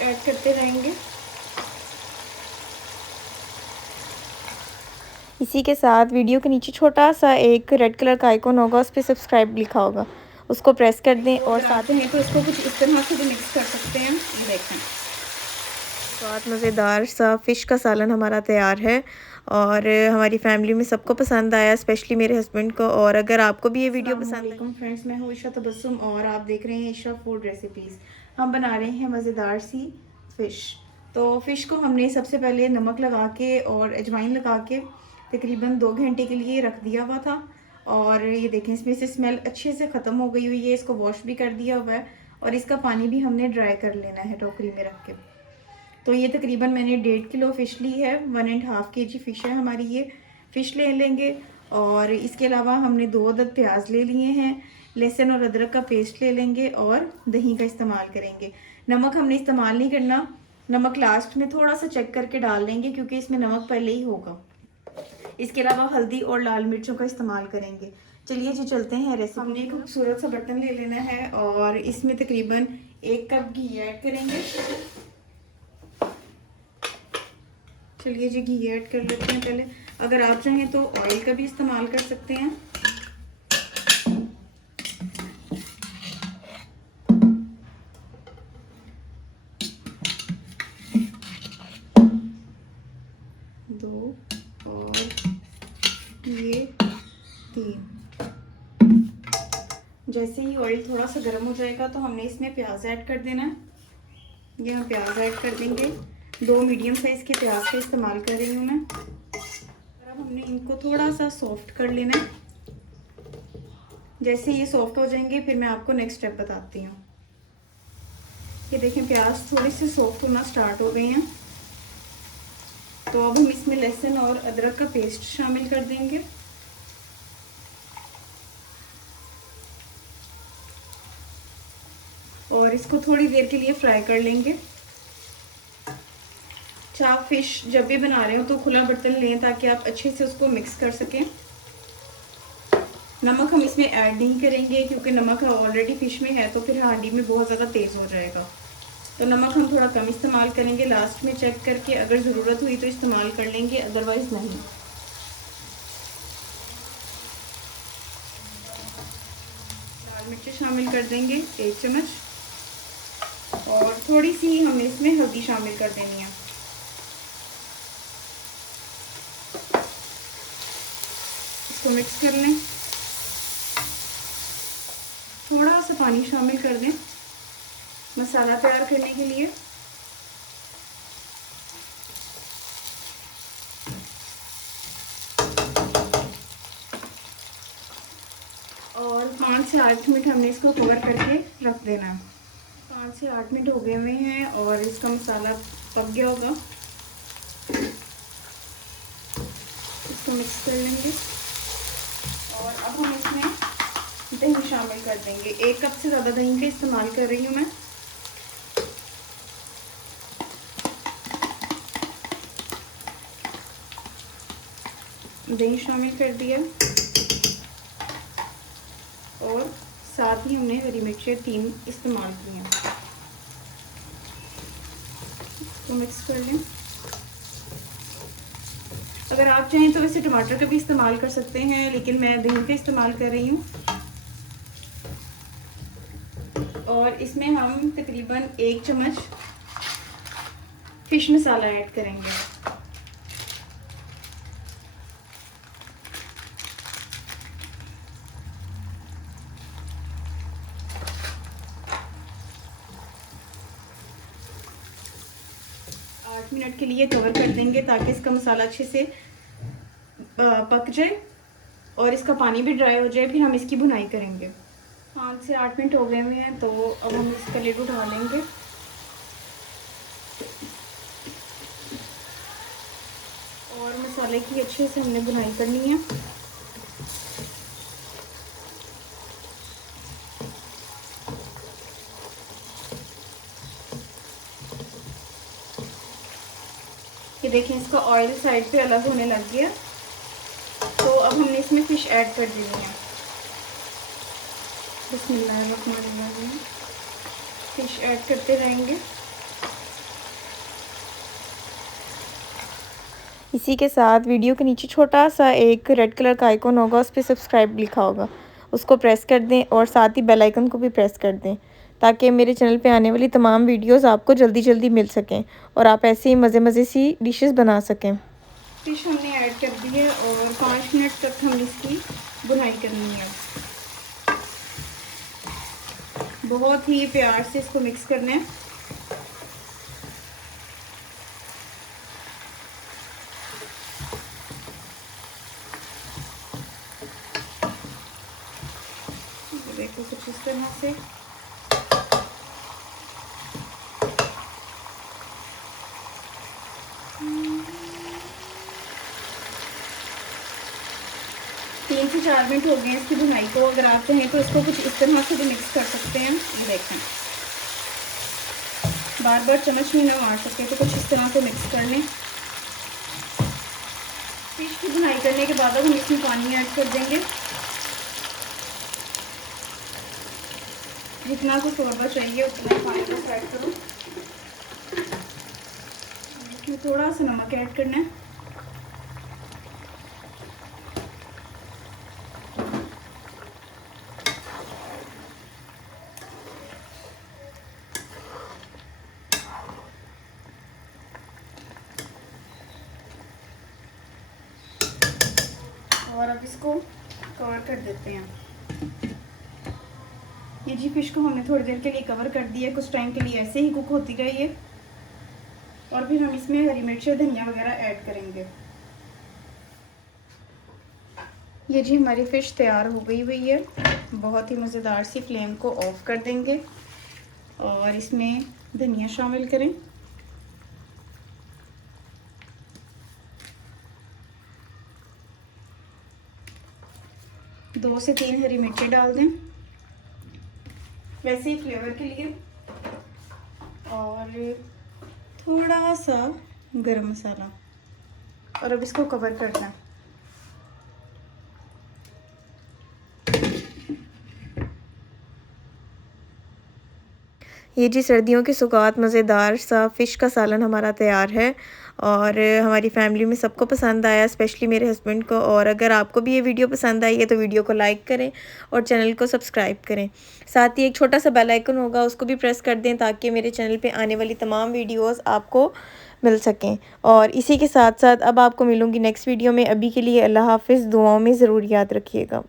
Add करते रहेंगे। इसी के साथ वीडियो के नीचे छोटा सा एक रेड कलर का आइकॉन होगा, उस पर सब्सक्राइब लिखा होगा, उसको प्रेस कर दें। तो और अगर आप साथ चाहें तो इसको कुछ इस तरह से भी मिक्स कर सकते हैं। ये देखें, बहुत मज़ेदार सा फ़िश का सालन हमारा तैयार है और हमारी फैमिली में सबको पसंद आया, स्पेशली मेरे हस्बैंड को। और अगर आपको भी ये वीडियो पसंद आई। फ्रेंड्स, मैं हूँ इशा तबस्सुम और आप देख रहे हैं इशा फूड रेसिपीज़। हम बना रहे हैं मज़ेदार सी फ़िश। तो फ़िश को हमने सबसे पहले नमक लगा के और अजवाइन लगा के तकरीबन 2 घंटे के लिए रख दिया हुआ था। और ये देखें, इसमें से स्मेल अच्छे से ख़त्म हो गई हुई है। इसको वॉश भी कर दिया हुआ है और इसका पानी भी हमने ड्राई कर लेना है टोकरी में रख के। तो ये तकरीबन मैंने 1.5 किलो फ़िश ली है, 1.5 kg फ़िश है हमारी। ये फ़िश ले लेंगे और इसके अलावा हमने 2 अदद प्याज ले लिए हैं, लहसुन और अदरक का पेस्ट ले लेंगे और दही का इस्तेमाल करेंगे। नमक हमने इस्तेमाल नहीं करना, नमक लास्ट में थोड़ा सा चेक करके डाल लेंगे क्योंकि इसमें नमक पहले ही होगा। इसके अलावा हल्दी और लाल मिर्चों का इस्तेमाल करेंगे। चलिए जी चलते हैं रेसिपी। हमने एक खूबसूरत सा बर्तन ले लेना है और इसमें तकरीबन 1 कप घी ऐड करेंगे। चलिए जी घी ऐड कर लेते हैं पहले। अगर आप चाहें तो ऑयल का भी इस्तेमाल कर सकते हैं। दो और ये 3। जैसे ही ऑयल थोड़ा सा गर्म हो जाएगा तो हमने इसमें प्याज ऐड कर देना है। ये हम प्याज ऐड कर देंगे। 2 मीडियम साइज़ के प्याज का इस्तेमाल कर रही हूँ मैं। अब हमने इनको थोड़ा सा सॉफ्ट कर लेना है। जैसे ये सॉफ्ट हो जाएंगे फिर मैं आपको नेक्स्ट स्टेप बताती हूँ। ये देखें, प्याज थोड़े से सॉफ्ट होना स्टार्ट हो गए हैं। तो अब हम इसमें लहसुन और अदरक का पेस्ट शामिल कर देंगे। और इसको थोड़ी देर के लिए फ्राई कर लेंगे। आप फिश जब भी बना रहे हो तो खुला बर्तन लें ताकि आप अच्छे से उसको मिक्स कर सकें। नमक हम इसमें ऐड नहीं करेंगे क्योंकि नमक ऑलरेडी फिश में है तो फिर हांडी में बहुत ज़्यादा तेज़ हो जाएगा। तो नमक हम थोड़ा कम इस्तेमाल करेंगे, लास्ट में चेक करके अगर ज़रूरत हुई तो इस्तेमाल कर लेंगे, अदरवाइज़ नहीं। लाल मिर्च शामिल कर देंगे 1 चम्मच और थोड़ी सी हमने इसमें हल्दी शामिल कर देनी है। इसको मिक्स कर लें। थोड़ा सा पानी शामिल कर दें मसाला तैयार करने के लिए। और 5 से 8 मिनट हमने इसको कवर करके रख देना है। 5 से 8 मिनट हो गए हुए हैं और इसका मसाला पक गया होगा। इसको मिक्स कर लेंगे और अब हम इसमें दही शामिल कर देंगे। 1 कप से ज़्यादा दही का इस्तेमाल कर रही हूँ मैं। दही शामिल कर दिया और साथ ही हमने हरी मिर्चें 3 इस्तेमाल की हैं। इसको मिक्स कर लें। अगर आप चाहें तो वैसे टमाटर का भी इस्तेमाल कर सकते हैं, लेकिन मैं दही का इस्तेमाल कर रही हूँ। और इसमें हम तकरीबन 1 चम्मच फिश मसाला ऐड करेंगे। मिनट के लिए कवर कर देंगे ताकि इसका मसाला अच्छे से पक जाए और इसका पानी भी ड्राई हो जाए, फिर हम इसकी भुनाई करेंगे। 5 से 8 मिनट हो गए हुए हैं तो अब हम इसका लिड उठा लेंगे और मसाले की अच्छे से हमने भुनाई करनी है। ये देखें, इसका ऑयल साइड पे अलग होने लग गया। तो अब हमने इसमें फ़िश ऐड कर देनी है। बिस्मिल्लाहिर्रहमानिर्रहीम। फ़िश ऐड करते रहेंगे। इसी के साथ वीडियो के नीचे छोटा सा एक रेड कलर का आइकॉन होगा, उस पर सब्सक्राइब लिखा होगा, उसको प्रेस कर दें और साथ ही बेल आइकन को भी प्रेस कर दें ताकि मेरे चैनल पे आने वाली तमाम वीडियोस आपको जल्दी जल्दी मिल सकें और आप ऐसे ही मज़े मज़े सी डिशेस बना सकें। फिश हमने ऐड कर दी है और 5 मिनट तक हम इसकी भुनाई करनी है। बहुत ही प्यार से इसको मिक्स करना है। देखो कुछ इस तरह से। तीन से 4 मिनट हो गए इसकी भुनाई को। अगर आप चाहें तो इसको कुछ इस तरह से भी मिक्स कर सकते हैं। ये देखें, बार बार चम्मच नहीं ना मार सकते, तो कुछ इस तरह से मिक्स कर लें। फिश की भुनाई करने के बाद अब हम इसमें पानी ऐड कर देंगे। जितना को शोरबा चाहिए उतना ही पानी बस ऐड करो। इसमें थोड़ा सा नमक ऐड करना है। और अब इसको कवर कर देते हैं। ये जी फिश को हमने थोड़ी देर के लिए कवर कर दिया। कुछ टाइम के लिए ऐसे ही कुक होती रही है और फिर हम इसमें हरी मिर्च धनिया वगैरह ऐड करेंगे। ये जी हमारी फ़िश तैयार हो गई हुई है। बहुत ही मज़ेदार सी। फ्लेम को ऑफ कर देंगे और इसमें धनिया शामिल करें। दो से 3 हरी मिर्ची डाल दें वैसे ही फ्लेवर के लिए, और थोड़ा सा गरम मसाला, और अब इसको कवर करना है। ये जी सर्दियों की सौगात मज़ेदार सा फ़िश का सालन हमारा तैयार है और हमारी फैमिली में सबको पसंद आया, स्पेशली मेरे हस्बैंड को। और अगर आपको भी ये वीडियो पसंद आई है तो वीडियो को लाइक करें और चैनल को सब्सक्राइब करें। साथ ही एक छोटा सा बेल आइकन होगा, उसको भी प्रेस कर दें ताकि मेरे चैनल पे आने वाली तमाम वीडियोस आपको मिल सकें। और इसी के साथ साथ अब आपको मिलूँगी नेक्स्ट वीडियो में। अभी के लिए अल्लाह हाफ़िज़। दुआओं में ज़रूर याद रखिएगा।